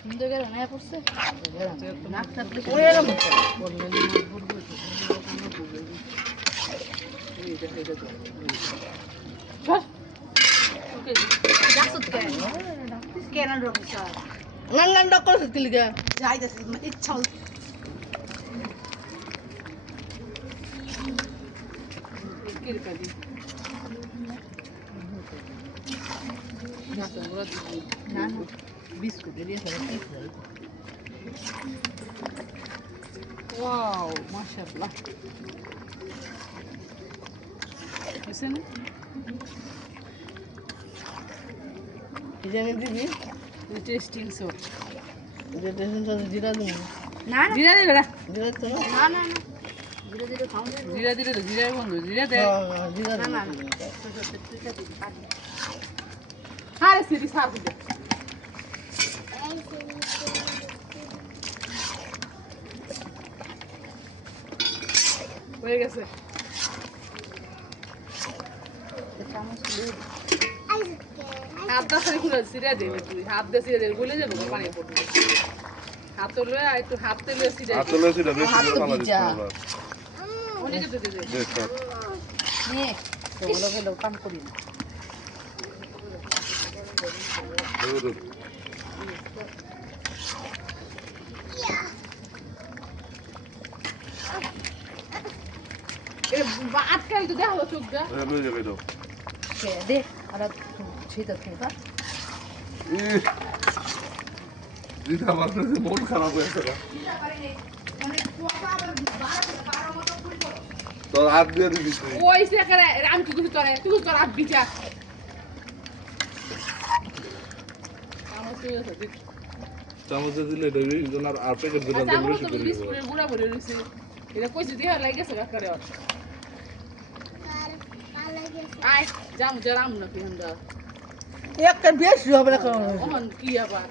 সুন্দর করে না পড়ছে ইচ্ছা বিস্কুট ওয়াও মাশাআল্লাহ হইছে না জানি দিবি টেস্টিং সস এটা টেস্টিং সস জিরা দিবি না জিরা দিবে না জিরা তো না না না জিরা দিলে খাও জিরা দিলে তো জিরা বন্ধু জিরা দে জিরা না না আরে সিরি সাথ দে হয়ে গেছে হাত দাসে খুলে সিরা দে তুই হাত দে সিরা দে বলে যাবে পানি পড়বে হাত তোলে একটু হাত তেলে সিরা হাত তোলে সিরা বেশি করে পালা দিতে হবে ওদিকে দে দে দে নে তোগুলোকে লোকান করি আটকাই তো দেখো চোখ যা লই যাবে দাও কে দে আর ছিটা ছিটা দিদা মারতে মন খারাপ হয়ে গেল মানে কোপা আবার 12 মতো ফুল করো তো হাত দিয়ে দিবি ওই সে করে রাম কি তুই তোর হাত বিচা চামচ দিলে দেবি জনার আর প্যাকেট দিলে দেবি বেশি করে বিস্কুটের গুড়া ভরে রইছে এটা কইছে দিয়া লাগেছে কাকরে আই জাম জরাম না পিন্দা একটা বেশ হবে না কোন কি আবার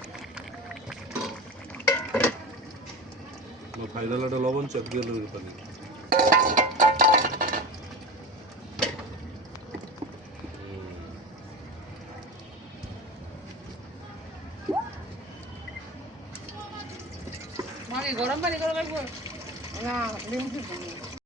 ও ফাইনালটা লবণ চেক দিয়ে লই পানি মারি গরম পানি করে রাখবো না লেবু